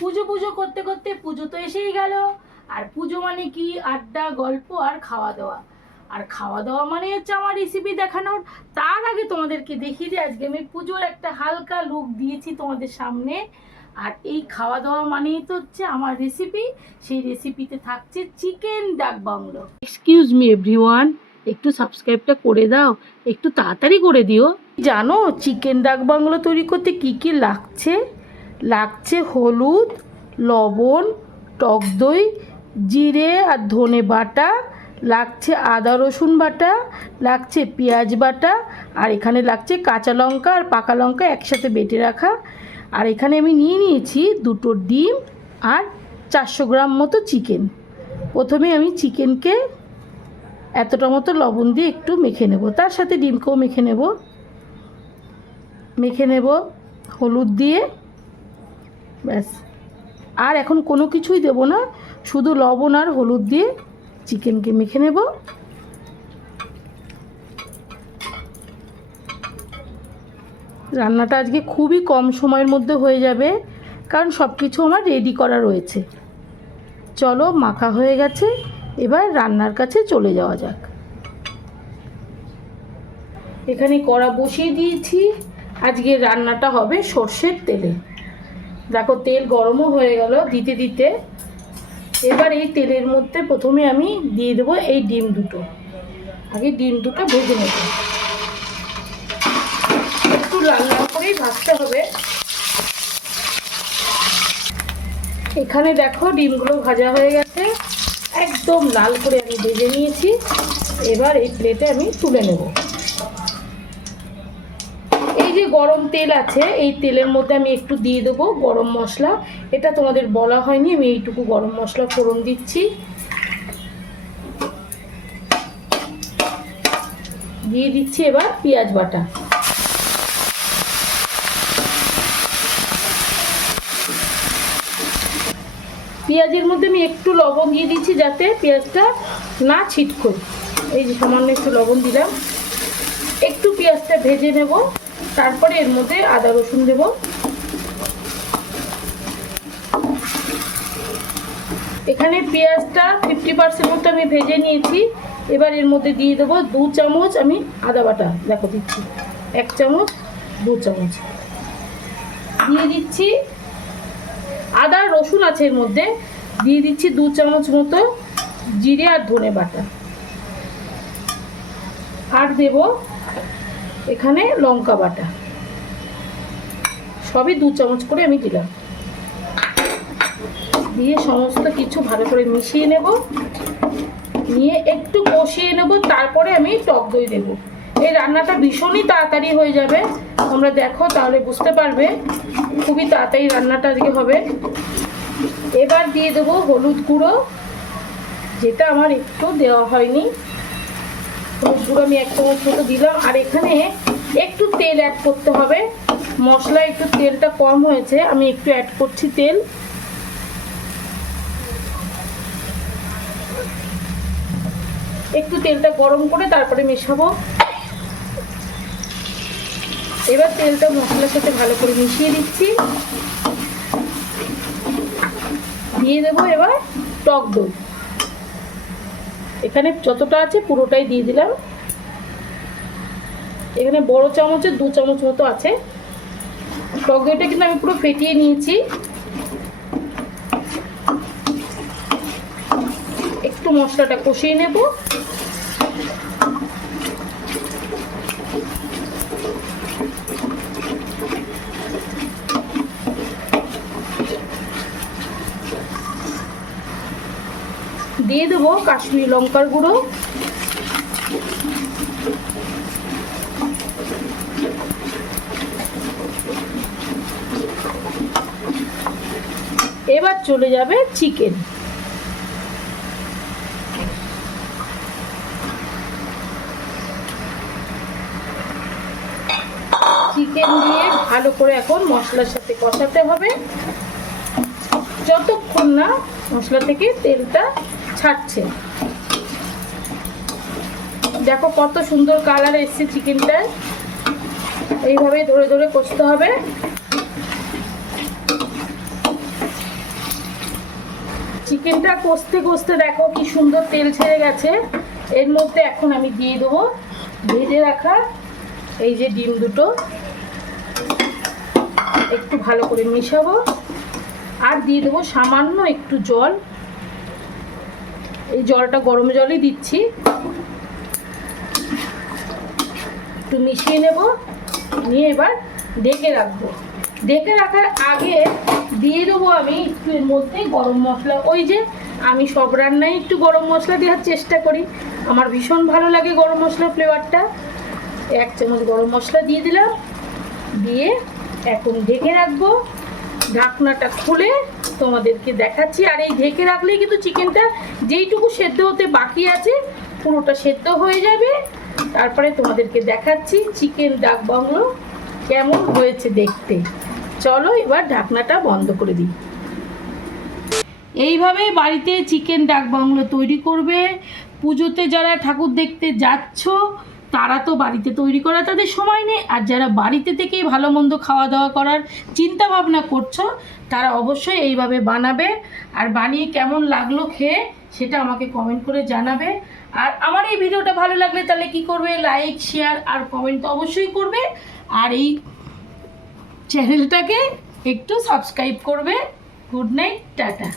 পুজো পুজো করতে করতে পুজো তো এসেই গেল। আর পুজো মানে কি, আড্ডা গল্প আর খাওয়া দাওয়া। আর খাওয়া দাওয়া মানে হচ্ছে আমার রেসিপি দেখানোর। তার আগে তোমাদেরকে দেখিয়ে দিই, আজকে আমি পুজোর একটা হালকা লুক দিয়েছি তোমাদের সামনে। আর এই খাওয়া দাওয়া মানেই তো হচ্ছে আমার রেসিপি। সেই রেসিপিতে থাকছে চিকেন ডাক বাংলো। এক্সকিউজ মি এভরিওয়ান, একটু সাবস্ক্রাইবটা করে দাও, একটু তাড়াতাড়ি করে দিও। জানো চিকেন ডাক বাংলো তৈরি করতে কি কি লাগছে? লাগছে হলুদ, লবণ, টক দই, জিরে আর ধনে বাটা, লাগছে আদা রসুন বাটা, লাগছে পেঁয়াজ বাটা, আর এখানে লাগছে কাঁচা লঙ্কা আর পাকা লঙ্কা একসাথে বেটে রাখা। আর এখানে আমি নিয়ে নিয়েছি 2টো ডিম আর 400 গ্রাম মতো চিকেন। প্রথমে আমি চিকেনকে এতটা মতো লবণ দিয়ে একটু মেখে নেব, তার সাথে ডিমকেও মেখে নেব হলুদ দিয়ে। ব্যাস, আর এখন কোনো কিছুই দেব না, শুধু লবণ আর হলুদ দিয়ে চিকেনকে মেখে নেব। রান্নাটা আজকে খুবই কম সময়ের মধ্যে হয়ে যাবে, কারণ সব কিছু আমার রেডি করা রয়েছে। চলো, মাখা হয়ে গেছে, এবার রান্নার কাছে চলে যাওয়া যাক। এখানে কড়া বসিয়ে দিয়েছি। আজকে রান্নাটা হবে সর্ষের তেলে। দেখো তেল গরমও হয়ে গেল দিতে দিতে। এবার এই তেলের মধ্যে প্রথমে আমি দিয়ে দেবো এই ডিম দুটো। আগে ডিম দুটো ভেজে নেব, একটু লাল লাল করেই ভাজতে হবে। এখানে দেখো ডিমগুলো ভাজা হয়ে গেছে, একদম লাল করে আমি ভেজে নিয়েছি। এবার এই প্লেটে আমি তুলে নেব। এই যে গরম তেল আছে, এই তেলের মধ্যে আমি একটু দিয়ে দেবো গরম মশলা। এটা তোমাদের বলা হয়নি, আমি এইটুকু গরম মশলা ফোড়ন দিচ্ছি। দিয়ে দিচ্ছি এবার পেঁয়াজ বাটা। পেঁয়াজের মধ্যে আমি একটু লবণ দিয়ে দিচ্ছি যাতে পেঁয়াজটা না ছিটকোয়। এই যে সামান্য একটু লবণ দিলাম। একটু পেঁয়াজটা ভেজে নেব, তারপরে এর মধ্যে আদা রসুন দেব। এখানে পেঁয়াজটা 50% মতো আমি ভেজে নিয়েছি। এবার এর মধ্যে দিয়ে দেবো 2 চামচ আমি আদা বাটা। দেখো দিচ্ছি 1 চামচ, 2 চামচ দিয়ে দিচ্ছি। আদা রসুন আছে এর মধ্যে, দিয়ে দিচ্ছি 2 চামচ মতো জিরে আর ধনে বাটা। আর দেব এখানে লঙ্কা বাটা, সবই 2 চামচ করে আমি দিলাম। দিয়ে সমস্ত কিছু ভালো করে মিশিয়ে নেব, নিয়ে একটু কষিয়ে নেব। তারপরে আমি টক দই দেব। এই রান্নাটা ভীষণই তাড়াতাড়ি হয়ে যাবে, তোমরা দেখো তাহলে বুঝতে পারবে খুবই তাড়াতাড়ি রান্নাটা আজকে হবে। এবার দিয়ে দেবো হলুদ গুঁড়ো, যেটা আমার একটু দেওয়া হয়নি। হলুদ গুঁড়ো আমি 1 চামচ মতো দিলাম। আর এখানে একটু তেল অ্যাড করতে হবে, মশলায় একটু তেলটা কম হয়েছে, আমি একটু অ্যাড করছি তেল। একটু তেলটা গরম করে তারপরে মেশাবো। এবার তেলটা মশলার সাথে ভালো করে মিশিয়ে দিচ্ছি। দিয়ে দেবো এবার টক দই। এখানে যতটা আছে পুরোটাই দিয়ে দিলাম। এখানে বড় চামচের 2 চামচ মতো আছে। টক দইটা কিন্তু আমি পুরো ফেটিয়ে নিয়েছি। একটু মশলাটা কষিয়ে নেব। দিয়ে দেবো কাশ্মীরি লঙ্কার গুঁড়ো। এবার চলে যাবে চিকেন। চিকেন দিয়ে ভালো করে এখন মশলার সাথে কষাতে হবে, যতক্ষণ না মশলা থেকে তেলটা ছাড়ছে। দেখো কত সুন্দর কালার এসছে চিকেনটা। এইভাবে ধরে ধরে কষতে হবে। চিকেনটা কষতে কষতে দেখো কি সুন্দর তেল ছেড়ে গেছে। এর মধ্যে এখন আমি দিয়ে দেবো ভেজে রাখা এই যে ডিম দুটো, একটু ভালো করে মেশাবো আর দিয়ে দেবো সামান্য একটু জল। এই জলটা গরম জলই দিচ্ছি। একটু মিশিয়ে নেব, নিয়ে এবার ঢেকে রাখবো। ঢেকে রাখার আগে দিয়ে দেবো আমি একটু এর মধ্যে গরম মশলা। ওই যে আমি সব রান্নায় একটু গরম মশলা দেওয়ার চেষ্টা করি, আমার ভীষণ ভালো লাগে গরম মশলার ফ্লেভারটা। 1 চামচ গরম মশলা দিয়ে দিলাম, দিয়ে এখন ঢেকে রাখবো। ঢাকনাটা খুলে তোমাদেরকে দেখাচ্ছি। আর এই ঢেকে রাখলেই কিন্তু চিকেনটা যেইটুকু সেদ্ধ হতে বাকি আছে পুরোটা সেদ্ধ হয়ে যাবে। তারপরে তোমাদেরকে দেখাচ্ছি চিকেন ডাক বাংলো কেমন হয়েছে দেখতে। চলো এবার ঢাকনাটা বন্ধ করে দিই। এইভাবে বাড়িতে চিকেন ডাক বাংলো তৈরি করবে। পুজোতে যারা ঠাকুর দেখতে যাচ্ছ তারা তো বাড়িতে তৈরি করা তাদের সময় নেই, আর যারা বাড়িতে থেকেই ভালো মন্দ খাওয়া দাওয়া করার চিন্তা ভাবনা করছো তারা অবশ্যই এইভাবে বানাবে। আর বানিয়ে কেমন লাগলো খেয়ে সেটা আমাকে কমেন্ট করে জানাবে। আর আমার এই ভিডিওটা ভালো লাগলে তাহলে কি করবে, লাইক শেয়ার আর কমেন্ট তো অবশ্যই করবে। আর এই চ্যানেলটাকে একটু সাবস্ক্রাইব করবে। Good night, tata.